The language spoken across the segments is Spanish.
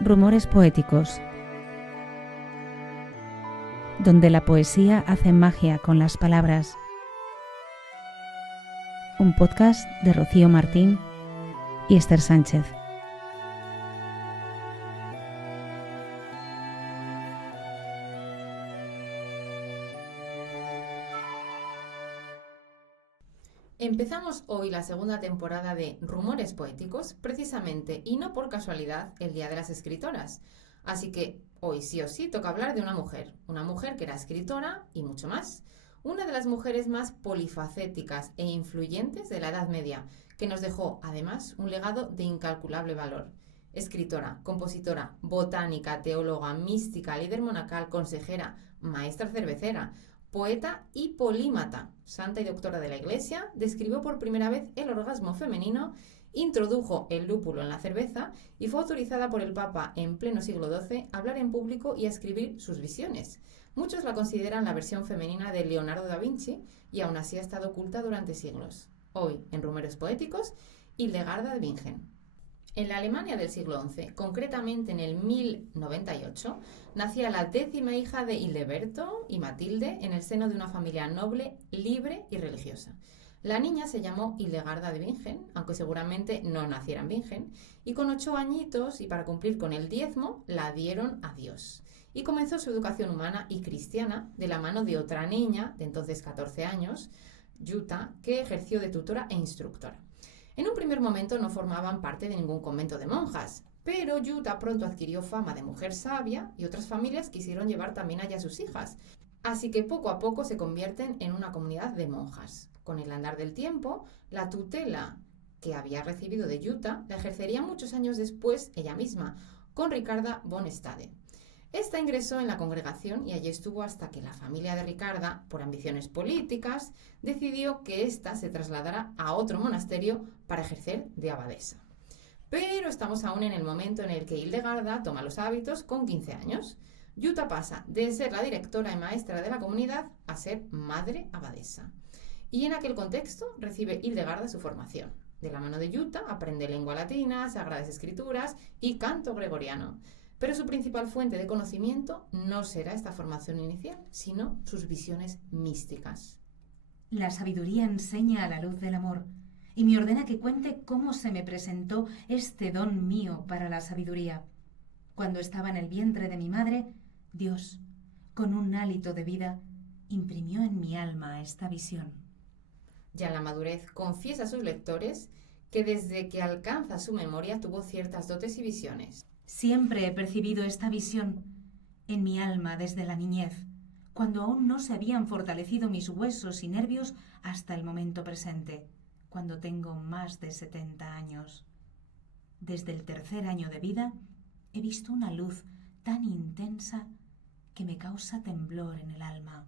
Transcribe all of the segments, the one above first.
Rumores poéticos, donde la poesía hace magia con las palabras. Un podcast de Rocío Martín y Esther Sánchez. Empezamos hoy la segunda temporada de Rumores Poéticos, precisamente y no por casualidad el Día de las Escritoras. Así que hoy sí o sí toca hablar de una mujer que era escritora y mucho más. Una de las mujeres más polifacéticas e influyentes de la Edad Media, que nos dejó además un legado de incalculable valor. Escritora, compositora, botánica, teóloga, mística, líder monacal, consejera, maestra cervecera, poeta y polímata, santa y doctora de la Iglesia, describió por primera vez el orgasmo femenino, introdujo el lúpulo en la cerveza y fue autorizada por el Papa en pleno siglo XII a hablar en público y a escribir sus visiones. Muchos la consideran la versión femenina de Leonardo da Vinci y aún así ha estado oculta durante siglos. Hoy, en Rumores Poéticos, Hildegarda de Bingen. En la Alemania del siglo XI, concretamente en el 1098, nacía la 10ª hija de Hildeberto y Matilde en el seno de una familia noble, libre y religiosa. La niña se llamó Hildegarda de Bingen, aunque seguramente no naciera en Bingen, y con 8 añitos y para cumplir con el diezmo la dieron a Dios. Y comenzó su educación humana y cristiana de la mano de otra niña, de entonces 14 años, Jutta, que ejerció de tutora e instructora. En un primer momento no formaban parte de ningún convento de monjas, pero Jutta pronto adquirió fama de mujer sabia y otras familias quisieron llevar también allá a sus hijas. Así que poco a poco se convierten en una comunidad de monjas. Con el andar del tiempo, la tutela que había recibido de Jutta la ejercería muchos años después ella misma, con Ricarda von Stade. Esta ingresó en la congregación y allí estuvo hasta que la familia de Ricarda, por ambiciones políticas, decidió que ésta se trasladara a otro monasterio para ejercer de abadesa. Pero estamos aún en el momento en el que Hildegarda toma los hábitos con 15 años. Jutta pasa de ser la directora y maestra de la comunidad a ser madre abadesa. Y en aquel contexto recibe Hildegarda su formación. De la mano de Jutta aprende lengua latina, sagradas escrituras y canto gregoriano. Pero su principal fuente de conocimiento no será esta formación inicial, sino sus visiones místicas. La sabiduría enseña a la luz del amor y me ordena que cuente cómo se me presentó este don mío para la sabiduría. Cuando estaba en el vientre de mi madre, Dios, con un hálito de vida, imprimió en mi alma esta visión. Ya en la madurez confiesa a sus lectores que desde que alcanza su memoria tuvo ciertas dotes y visiones. Siempre he percibido esta visión en mi alma desde la niñez, cuando aún no se habían fortalecido mis huesos y nervios hasta el momento presente, cuando tengo más de 70 años. Desde el 3er año de vida he visto una luz tan intensa que me causa temblor en el alma.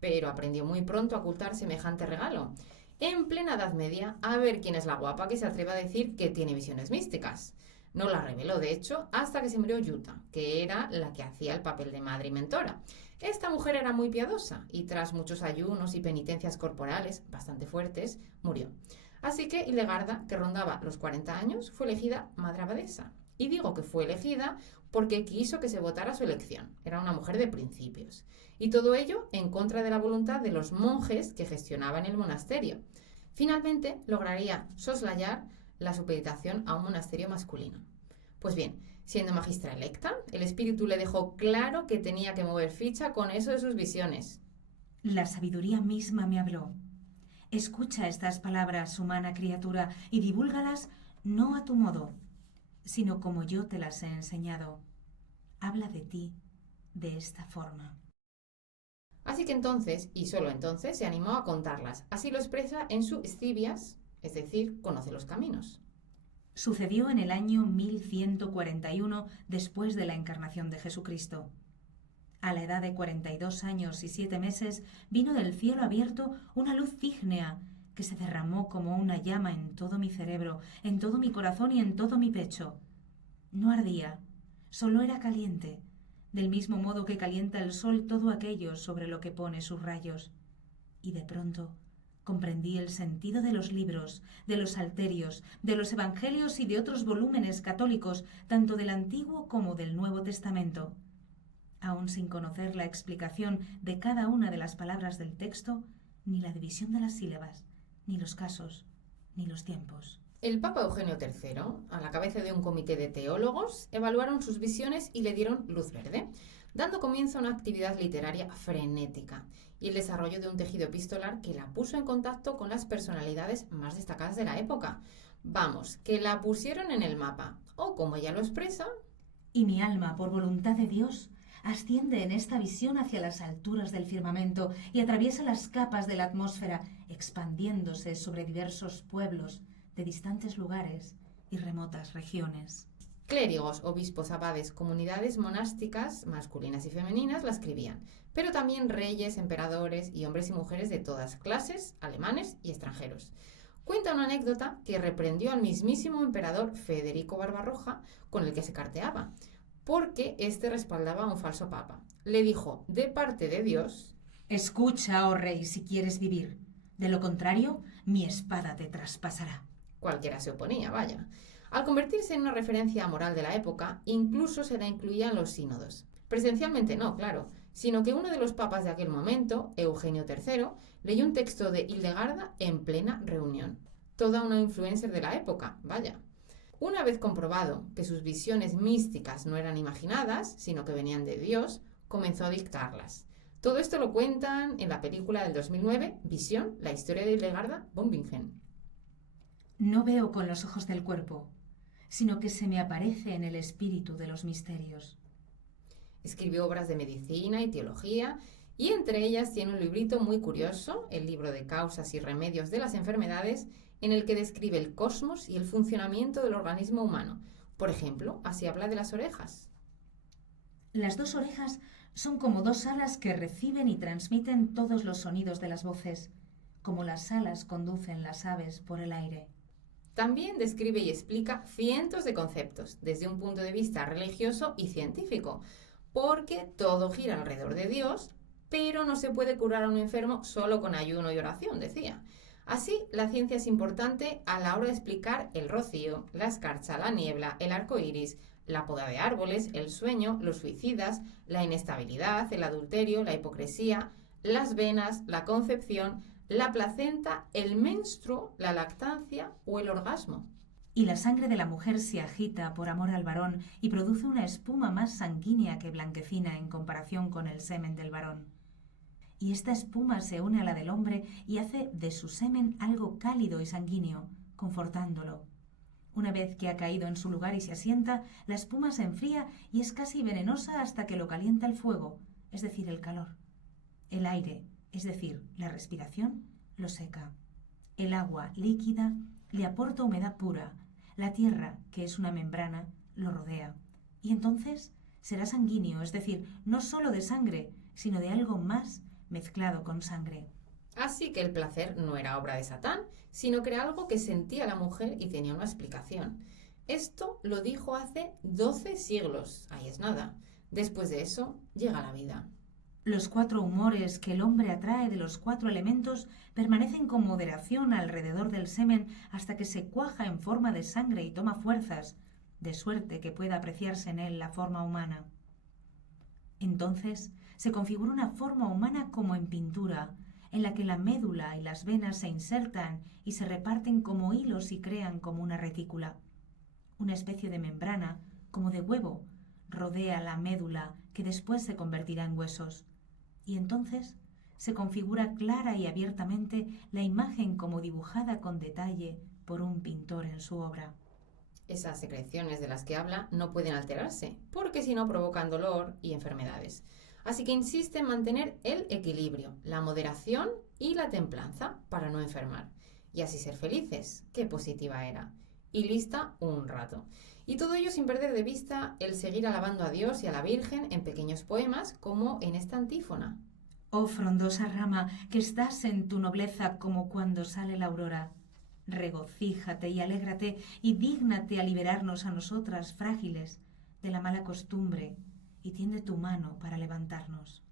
Pero aprendió muy pronto a ocultar semejante regalo. En plena Edad Media, a ver quién es la guapa que se atreve a decir que tiene visiones místicas. No la reveló, de hecho, hasta que se murió Jutta, que era la que hacía el papel de madre y mentora. Esta mujer era muy piadosa y tras muchos ayunos y penitencias corporales bastante fuertes, murió. Así que Hildegarda, que rondaba los 40 años, fue elegida madre abadesa. Y digo que fue elegida porque quiso que se votara su elección. Era una mujer de principios. Y todo ello en contra de la voluntad de los monjes que gestionaban el monasterio. Finalmente lograría soslayar la supeditación a un monasterio masculino. Pues bien, siendo magistra electa, el espíritu le dejó claro que tenía que mover ficha con eso de sus visiones. La sabiduría misma me habló. Escucha estas palabras, humana criatura, y divúlgalas no a tu modo, sino como yo te las he enseñado. Habla de ti de esta forma. Así que entonces, y solo entonces, se animó a contarlas. Así lo expresa en su Scivias, es decir, conoce los caminos. Sucedió en el año 1141 después de la encarnación de Jesucristo. A la edad de 42 años y 7 meses vino del cielo abierto una luz ígnea que se derramó como una llama en todo mi cerebro, en todo mi corazón y en todo mi pecho. No ardía, solo era caliente, del mismo modo que calienta el sol todo aquello sobre lo que pone sus rayos. Y de pronto Comprendí el sentido de los libros, de los salterios, de los evangelios y de otros volúmenes católicos, tanto del Antiguo como del Nuevo Testamento. Aun sin conocer la explicación de cada una de las palabras del texto, ni la división de las sílabas, ni los casos, ni los tiempos. El Papa Eugenio III, a la cabeza de un comité de teólogos, evaluaron sus visiones y le dieron luz verde, dando comienzo a una actividad literaria frenética y el desarrollo de un tejido epistolar que la puso en contacto con las personalidades más destacadas de la época. Vamos, que la pusieron en el mapa, o como ella lo expresa... Y mi alma, por voluntad de Dios, asciende en esta visión hacia las alturas del firmamento y atraviesa las capas de la atmósfera, expandiéndose sobre diversos pueblos de distantes lugares y remotas regiones. Clérigos, obispos, abades, comunidades monásticas masculinas y femeninas la escribían, pero también reyes, emperadores y hombres y mujeres de todas clases, alemanes y extranjeros. Cuenta una anécdota que reprendió al mismísimo emperador Federico Barbarroja, con el que se carteaba, porque éste respaldaba a un falso papa. Le dijo, de parte de Dios: «Escucha, oh rey, si quieres vivir. De lo contrario, mi espada te traspasará». Cualquiera se oponía, vaya. Al convertirse en una referencia moral de la época, incluso se la incluía en los sínodos. Presencialmente no, claro, sino que uno de los papas de aquel momento, Eugenio III, leyó un texto de Hildegarda en plena reunión. Toda una influencer de la época, vaya. Una vez comprobado que sus visiones místicas no eran imaginadas, sino que venían de Dios, comenzó a dictarlas. Todo esto lo cuentan en la película del 2009, Visión, la historia de Hildegarda von Bingen. No veo con los ojos del cuerpo, sino que se me aparece en el espíritu de los misterios. Escribió obras de medicina y teología, y entre ellas tiene un librito muy curioso, el libro de causas y remedios de las enfermedades, en el que describe el cosmos y el funcionamiento del organismo humano. Por ejemplo, así habla de las orejas. Las dos orejas son como dos alas que reciben y transmiten todos los sonidos de las voces, como las alas conducen las aves por el aire. También describe y explica cientos de conceptos, desde un punto de vista religioso y científico, porque todo gira alrededor de Dios, pero no se puede curar a un enfermo solo con ayuno y oración, decía. Así, la ciencia es importante a la hora de explicar el rocío, la escarcha, la niebla, el arco iris, la poda de árboles, el sueño, los suicidas, la inestabilidad, el adulterio, la hipocresía, las venas, la concepción, la placenta, el menstruo, la lactancia o el orgasmo. Y la sangre de la mujer se agita por amor al varón y produce una espuma más sanguínea que blanquecina en comparación con el semen del varón. Y esta espuma se une a la del hombre y hace de su semen algo cálido y sanguíneo, confortándolo. Una vez que ha caído en su lugar y se asienta, la espuma se enfría y es casi venenosa hasta que lo calienta el fuego, es decir, el calor. El aire, es decir, la respiración, lo seca. El agua líquida le aporta humedad pura. La tierra, que es una membrana, lo rodea. Y entonces será sanguíneo, es decir, no solo de sangre, sino de algo más mezclado con sangre. Así que el placer no era obra de Satán, sino que era algo que sentía la mujer y tenía una explicación. Esto lo dijo hace 12 siglos, ahí es nada. Después de eso llega la vida. Los 4 humores que el hombre atrae de los 4 elementos permanecen con moderación alrededor del semen hasta que se cuaja en forma de sangre y toma fuerzas, de suerte que pueda apreciarse en él la forma humana. Entonces se configura una forma humana como en pintura, en la que la médula y las venas se insertan y se reparten como hilos y crean como una retícula. Una especie de membrana, como de huevo, rodea la médula que después se convertirá en huesos. Y entonces se configura clara y abiertamente la imagen como dibujada con detalle por un pintor en su obra. Esas secreciones de las que habla no pueden alterarse, porque si no provocan dolor y enfermedades. Así que insiste en mantener el equilibrio, la moderación y la templanza para no enfermar. Y así ser felices. ¡Qué positiva era! Y lista un rato. Y todo ello sin perder de vista el seguir alabando a Dios y a la Virgen en pequeños poemas como en esta antífona. Oh frondosa rama, que estás en tu nobleza como cuando sale la aurora. Regocíjate y alégrate y dígnate a liberarnos a nosotras frágiles de la mala costumbre y tiende tu mano para levantarnos.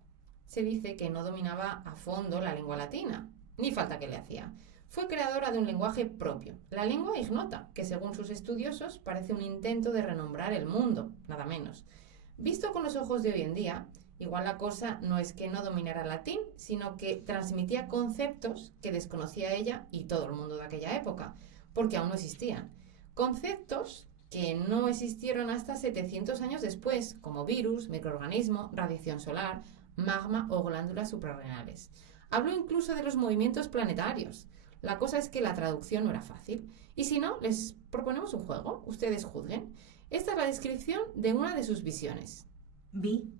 Se dice que no dominaba a fondo la lengua latina, Ni falta que le hacía. Fue creadora de un lenguaje propio, la lengua ignota, que según sus estudiosos parece un intento de renombrar el mundo, nada menos. Visto con los ojos de hoy en día, igual la cosa no es que no dominara el latín, sino que transmitía conceptos que desconocía ella y todo el mundo de aquella época, porque aún no existían. Conceptos que no existieron hasta 700 años después, como virus, microorganismo, radiación solar, magma o glándulas suprarrenales. Habló incluso de los movimientos planetarios. La cosa es que la traducción no era fácil. Y si no, les proponemos un juego. Ustedes juzguen. Esta es la descripción de una de sus visiones. Vi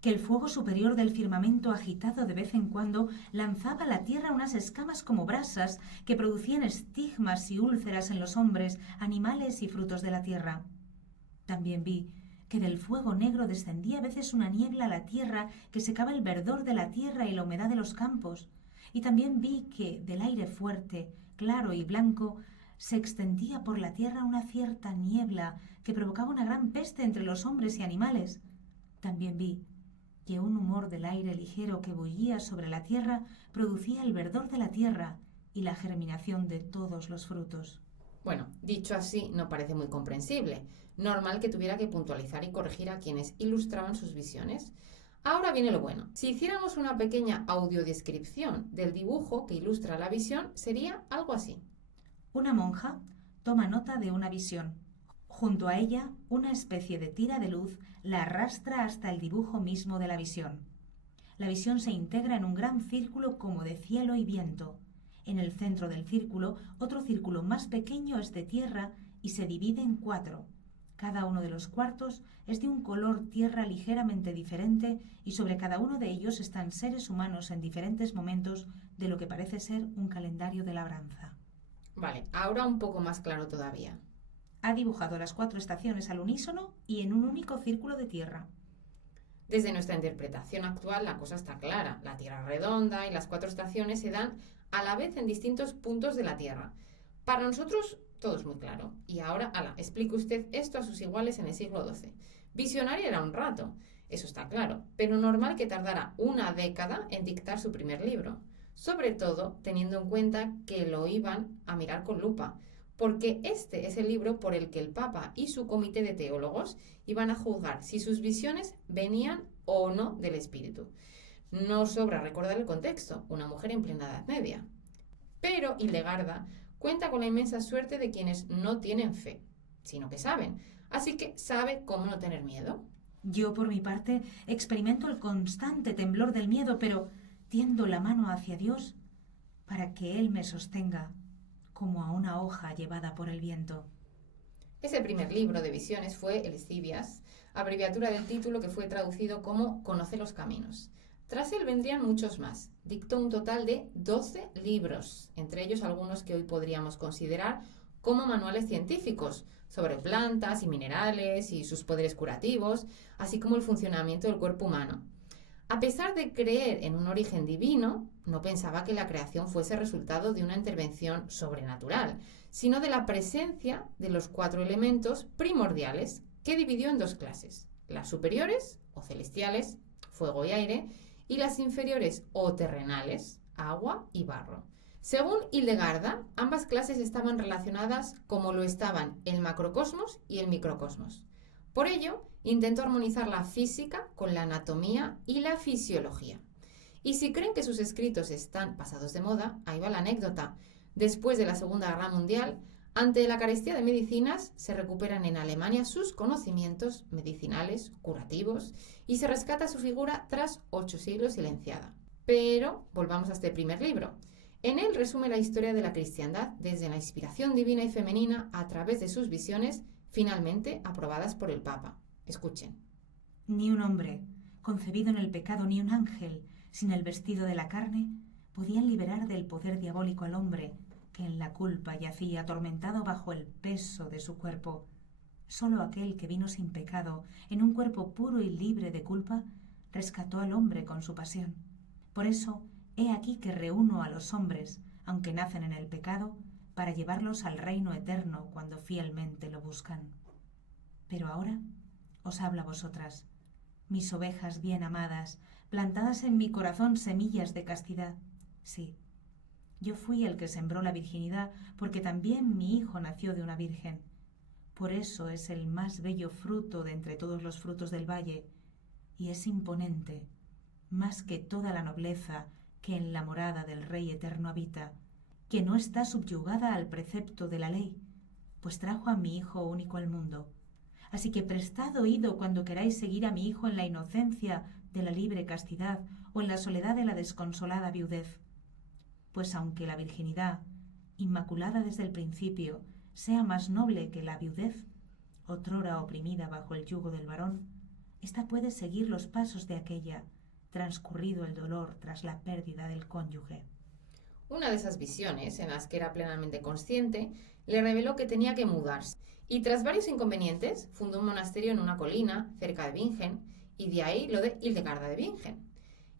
que el fuego superior del firmamento agitado de vez en cuando lanzaba a la tierra unas escamas como brasas que producían estigmas y úlceras en los hombres, animales y frutos de la tierra. También vi que del fuego negro descendía a veces una niebla a la tierra que secaba el verdor de la tierra y la humedad de los campos. Y también vi que del aire fuerte, claro y blanco, se extendía por la tierra una cierta niebla que provocaba una gran peste entre los hombres y animales. También vi que un humor del aire ligero que bullía sobre la tierra producía el verdor de la tierra y la germinación de todos los frutos. Bueno, dicho así, no parece muy comprensible. Normal que tuviera que puntualizar y corregir a quienes ilustraban sus visiones. Ahora viene lo bueno. Si hiciéramos una pequeña audiodescripción del dibujo que ilustra la visión, sería algo así. Una monja toma nota de una visión. Junto a ella, una especie de tira de luz la arrastra hasta el dibujo mismo de la visión. La visión se integra en un gran círculo como de cielo y viento. En el centro del círculo, otro círculo más pequeño es de tierra y se divide en 4. Cada uno de los cuartos es de un color tierra ligeramente diferente y sobre cada uno de ellos están seres humanos en diferentes momentos de lo que parece ser un calendario de labranza. Vale, ahora un poco más claro todavía. Ha dibujado las 4 estaciones al unísono y en un único círculo de tierra. Desde nuestra interpretación actual la cosa está clara. La Tierra redonda y las 4 estaciones se dan a la vez en distintos puntos de la Tierra. Para nosotros todo es muy claro. Y ahora, explique usted esto a sus iguales en el siglo XII. Visionaria era un rato, eso está claro, pero normal que tardara una década en dictar su primer libro. Sobre todo teniendo en cuenta que lo iban a mirar con lupa, porque este es el libro por el que el Papa y su comité de teólogos iban a juzgar si sus visiones venían o no del Espíritu. No sobra recordar el contexto, una mujer en plena Edad Media. Pero Hildegarda cuenta con la inmensa suerte de quienes no tienen fe, sino que saben, así que sabe cómo no tener miedo. Yo, por mi parte, experimento el constante temblor del miedo, pero tiendo la mano hacia Dios para que Él me sostenga como a una hoja llevada por el viento. Ese primer libro de visiones fue el Escivias, abreviatura del título que fue traducido como Conoce los caminos. Tras él vendrían muchos más. Dictó un total de 12 libros, entre ellos algunos que hoy podríamos considerar como manuales científicos sobre plantas y minerales y sus poderes curativos, así como el funcionamiento del cuerpo humano. A pesar de creer en un origen divino, no pensaba que la creación fuese resultado de una intervención sobrenatural, sino de la presencia de los 4 elementos primordiales que dividió en 2 clases, las superiores o celestiales, fuego y aire, y las inferiores o terrenales, agua y barro. Según Hildegarda, ambas clases estaban relacionadas como lo estaban el macrocosmos y el microcosmos. Por ello, intentó armonizar la física con la anatomía y la fisiología. Y si creen que sus escritos están pasados de moda, ahí va la anécdota. Después de la Segunda Guerra Mundial, ante la carestía de medicinas, se recuperan en Alemania sus conocimientos medicinales, curativos, y se rescata su figura tras 8 siglos silenciada. Pero volvamos a este primer libro. En él resume la historia de la cristiandad desde la inspiración divina y femenina a través de sus visiones, finalmente aprobadas por el Papa. Escuchen. Ni un hombre, concebido en el pecado, ni un ángel, sin el vestido de la carne, podían liberar del poder diabólico al hombre, que en la culpa yacía atormentado bajo el peso de su cuerpo. Solo aquel que vino sin pecado, en un cuerpo puro y libre de culpa, rescató al hombre con su pasión. Por eso, he aquí que reúno a los hombres, aunque nacen en el pecado, para llevarlos al reino eterno cuando fielmente lo buscan. Pero ahora os hablo a vosotras, mis ovejas bien amadas, plantadas en mi corazón semillas de castidad. Sí, Yo fui el que sembró la virginidad, porque también mi hijo nació de una virgen. Por eso es el más bello fruto de entre todos los frutos del valle, y es imponente, más que toda la nobleza que en la morada del Rey eterno habita, que no está subyugada al precepto de la ley, pues trajo a mi hijo único al mundo. Así que prestad oído cuando queráis seguir a mi hijo en la inocencia de la libre castidad o en la soledad de la desconsolada viudez. Pues aunque la virginidad, inmaculada desde el principio, sea más noble que la viudez, otrora oprimida bajo el yugo del varón, ésta puede seguir los pasos de aquella, transcurrido el dolor tras la pérdida del cónyuge. Una de esas visiones, en las que era plenamente consciente, le reveló que tenía que mudarse, y tras varios inconvenientes, fundó un monasterio en una colina cerca de Bingen, y de ahí lo de Hildegarda de Bingen.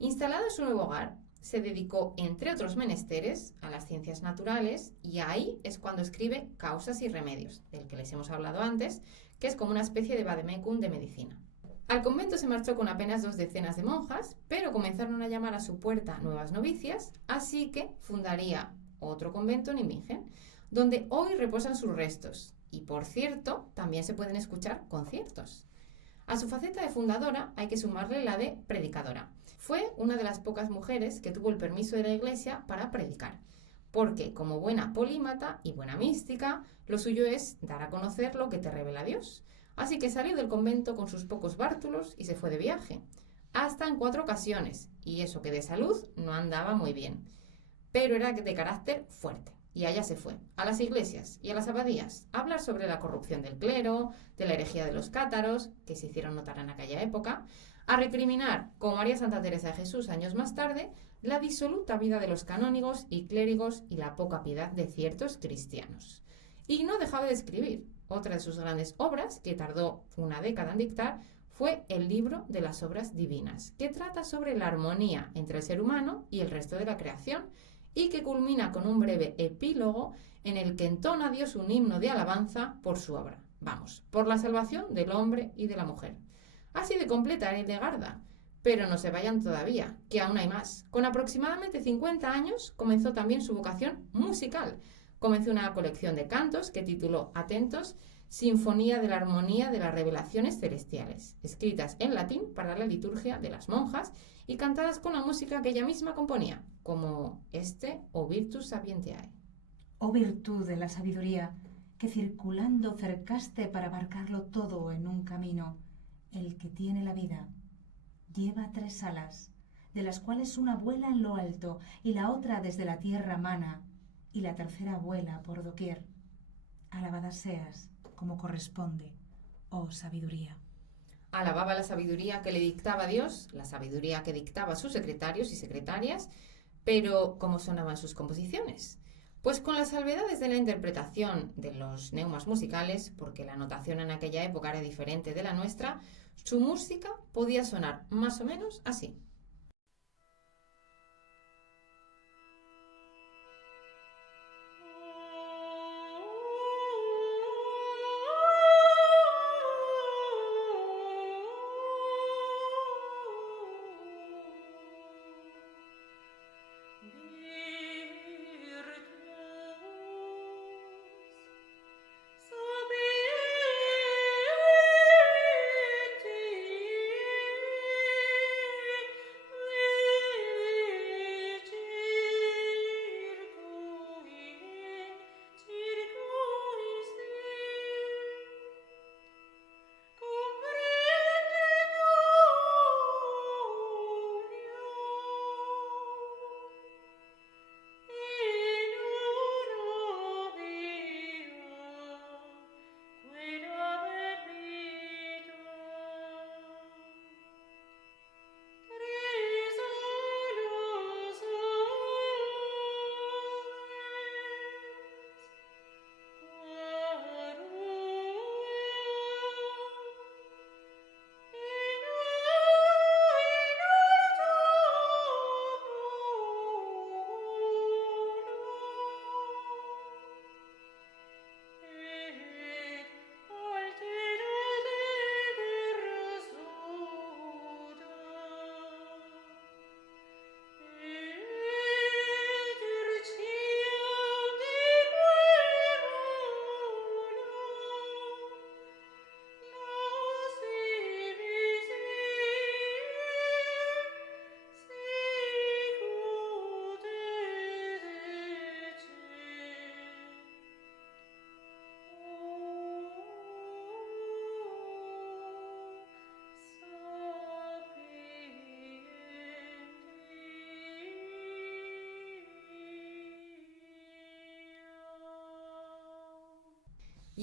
Instalado en su nuevo hogar, se dedicó, entre otros menesteres, a las ciencias naturales, y ahí es cuando escribe Causas y Remedios, del que les hemos hablado antes, que es como una especie de vademecum de medicina. Al convento se marchó con apenas 2 decenas de monjas, pero comenzaron a llamar a su puerta nuevas novicias, así que fundaría otro convento en Bingen, donde hoy reposan sus restos, y por cierto, también se pueden escuchar conciertos. A su faceta de fundadora hay que sumarle la de predicadora. Fue una de las pocas mujeres que tuvo el permiso de la Iglesia para predicar, porque como buena polímata y buena mística, lo suyo es dar a conocer lo que te revela Dios. Así que salió del convento con sus pocos bártulos y se fue de viaje, hasta en 4 ocasiones, y eso que de salud no andaba muy bien, pero era de carácter fuerte. Y allá se fue, a las iglesias y a las abadías, a hablar sobre la corrupción del clero, de la herejía de los cátaros, que se hicieron notar en aquella época, a recriminar, como haría Santa Teresa de Jesús años más tarde, la disoluta vida de los canónigos y clérigos y la poca piedad de ciertos cristianos. Y no dejaba de escribir. Otra de sus grandes obras, que tardó una década en dictar, fue el libro de las obras divinas, que trata sobre la armonía entre el ser humano y el resto de la creación, y que culmina con un breve epílogo en el que entona a Dios un himno de alabanza por su obra. Vamos, por la salvación del hombre y de la mujer. Así de completa era Hildegarda, pero no se vayan todavía, que aún hay más. Con aproximadamente 50 años comenzó también su vocación musical. Comenzó una colección de cantos que tituló, atentos, Sinfonía de la Armonía de las Revelaciones Celestiales, escritas en latín para la liturgia de las monjas y cantadas con la música que ella misma componía, como este O Virtus Sapientiae. Oh virtud de la sabiduría, que circulando cercaste para abarcarlo todo en un camino, el que tiene la vida. Lleva 3 alas, de las cuales una vuela en lo alto y la otra desde la tierra mana, y la tercera vuela por doquier. Alabada seas, como corresponde, oh sabiduría. Alababa la sabiduría que le dictaba Dios, la sabiduría que dictaba sus secretarios y secretarias, pero ¿cómo sonaban sus composiciones? Pues con las salvedades de la interpretación de los neumas musicales, porque la notación en aquella época era diferente de la nuestra, su música podía sonar más o menos así.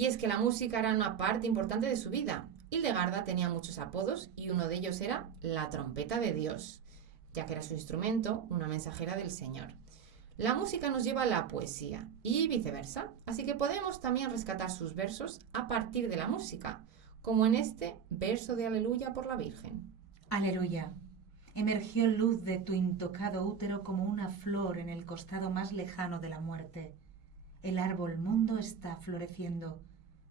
Y es que la música era una parte importante de su vida. Hildegarda tenía muchos apodos y uno de ellos era la trompeta de Dios, ya que era su instrumento, una mensajera del Señor. La música nos lleva a la poesía y viceversa, así que podemos también rescatar sus versos a partir de la música, como en este verso de Aleluya por la Virgen. Aleluya. Emergió luz de tu intocado útero como una flor en el costado más lejano de la muerte. El árbol mundo está floreciendo.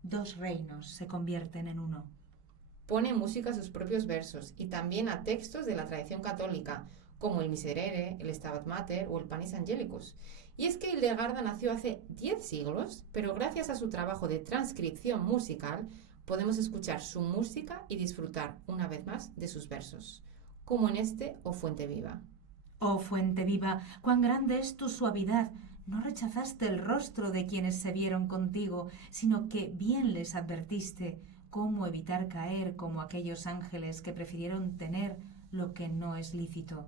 2 reinos se convierten en uno. Pone música a sus propios versos y también a textos de la tradición católica, como el Miserere, el Stabat Mater o el Panis Angelicus. Y es que Hildegarda nació hace 10 siglos, pero gracias a su trabajo de transcripción musical podemos escuchar su música y disfrutar una vez más de sus versos, como en este O Fuente Viva. Oh fuente viva, cuán grande es tu suavidad. No rechazaste el rostro de quienes se vieron contigo, sino que bien les advertiste cómo evitar caer como aquellos ángeles que prefirieron tener lo que no es lícito.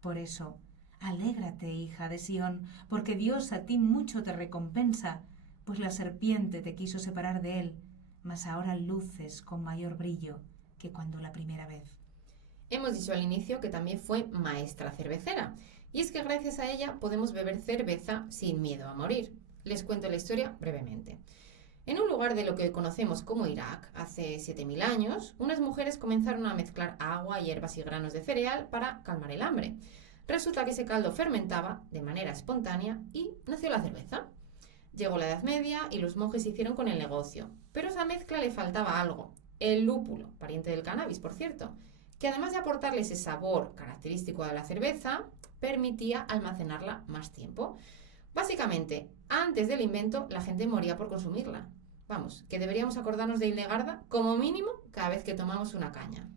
Por eso, alégrate, hija de Sión, porque Dios a ti mucho te recompensa, pues la serpiente te quiso separar de él, mas ahora luces con mayor brillo que cuando la primera vez. Hemos dicho al inicio que también fue maestra cervecera, y es que gracias a ella podemos beber cerveza sin miedo a morir. Les cuento la historia brevemente. En un lugar de lo que conocemos como Irak, hace 7000 años, unas mujeres comenzaron a mezclar agua, hierbas y granos de cereal para calmar el hambre. Resulta que ese caldo fermentaba de manera espontánea y nació la cerveza. Llegó la Edad Media y los monjes se hicieron con el negocio, pero a esa mezcla le faltaba algo, el lúpulo, pariente del cannabis, por cierto, que además de aportarle ese sabor característico de la cerveza, permitía almacenarla más tiempo. Básicamente, antes del invento, la gente moría por consumirla. Vamos, que deberíamos acordarnos de Hildegarda como mínimo cada vez que tomamos una caña.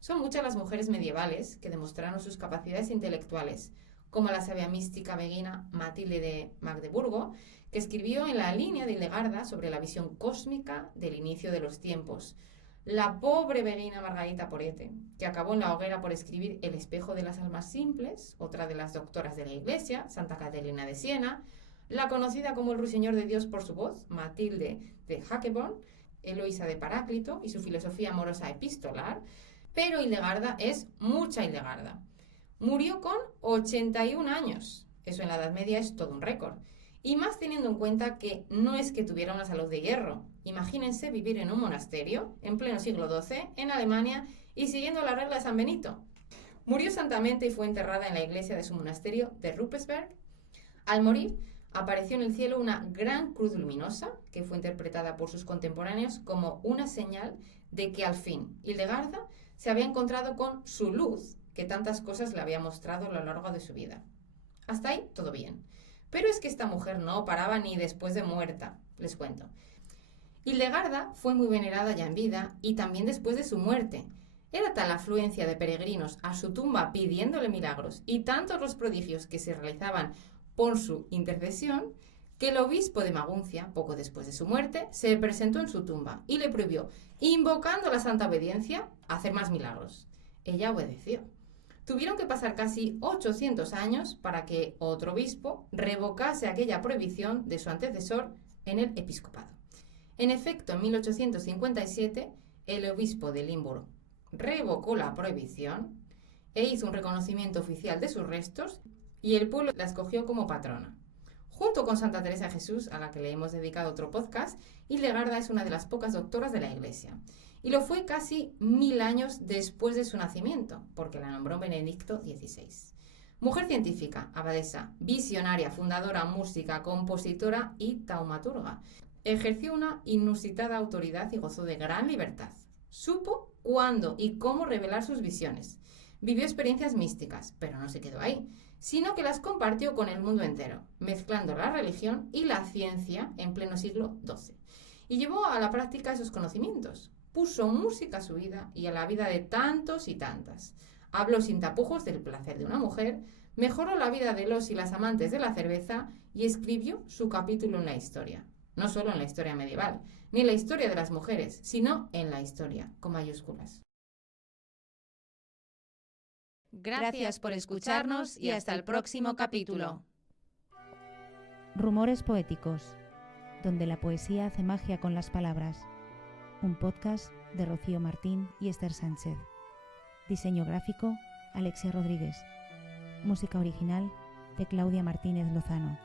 Son muchas las mujeres medievales que demostraron sus capacidades intelectuales, como la sabia mística beguina Matilde de Magdeburgo, que escribió en la línea de Hildegarda sobre la visión cósmica del inicio de los tiempos. La pobre beguina Margarita Porete, que acabó en la hoguera por escribir El espejo de las almas simples, otra de las doctoras de la Iglesia, Santa Catalina de Siena, la conocida como el Ruiseñor de Dios por su voz, Matilde de Hackeborn, Eloísa de Paráclito y su filosofía amorosa epistolar, pero Hildegarda es mucha Hildegarda. Murió con 81 años, eso en la Edad Media es todo un récord, y más teniendo en cuenta que no es que tuviera una salud de hierro. Imagínense vivir en un monasterio en pleno siglo XII en Alemania y siguiendo la regla de San Benito. Murió santamente y fue enterrada en la iglesia de su monasterio de Ruppesberg. Al morir, apareció en el cielo una gran cruz luminosa que fue interpretada por sus contemporáneos como una señal de que al fin Hildegarda se había encontrado con su luz que tantas cosas le había mostrado a lo largo de su vida. Hasta ahí todo bien. Pero es que esta mujer no paraba ni después de muerta, les cuento. Hildegarda fue muy venerada ya en vida y también después de su muerte. Era tal la afluencia de peregrinos a su tumba pidiéndole milagros y tantos los prodigios que se realizaban por su intercesión, que el obispo de Maguncia, poco después de su muerte, se presentó en su tumba y le prohibió, invocando la santa obediencia, hacer más milagros. Ella obedeció. Tuvieron que pasar casi 800 años para que otro obispo revocase aquella prohibición de su antecesor en el episcopado. En efecto, en 1857, el obispo de Limburg revocó la prohibición e hizo un reconocimiento oficial de sus restos y el pueblo la escogió como patrona. Junto con Santa Teresa de Jesús, a la que le hemos dedicado otro podcast, Hildegarda es una de las pocas doctoras de la Iglesia. Y lo fue casi 1000 años después de su nacimiento, porque la nombró Benedicto XVI. Mujer científica, abadesa, visionaria, fundadora, música, compositora y taumaturga. Ejerció una inusitada autoridad y gozó de gran libertad. Supo cuándo y cómo revelar sus visiones. Vivió experiencias místicas, pero no se quedó ahí, sino que las compartió con el mundo entero, mezclando la religión y la ciencia en pleno siglo XII. Y llevó a la práctica esos conocimientos. Puso música a su vida y a la vida de tantos y tantas. Habló sin tapujos del placer de una mujer, mejoró la vida de los y las amantes de la cerveza y escribió su capítulo en la historia. No solo en la historia medieval, ni en la historia de las mujeres, sino en la historia, con mayúsculas. Gracias por escucharnos y hasta el próximo capítulo. Rumores poéticos. donde la poesía hace magia con las palabras. Un podcast de Rocío Martín y Esther Sánchez. Diseño gráfico, Alexia Rodríguez. Música original de Claudia Martínez Lozano.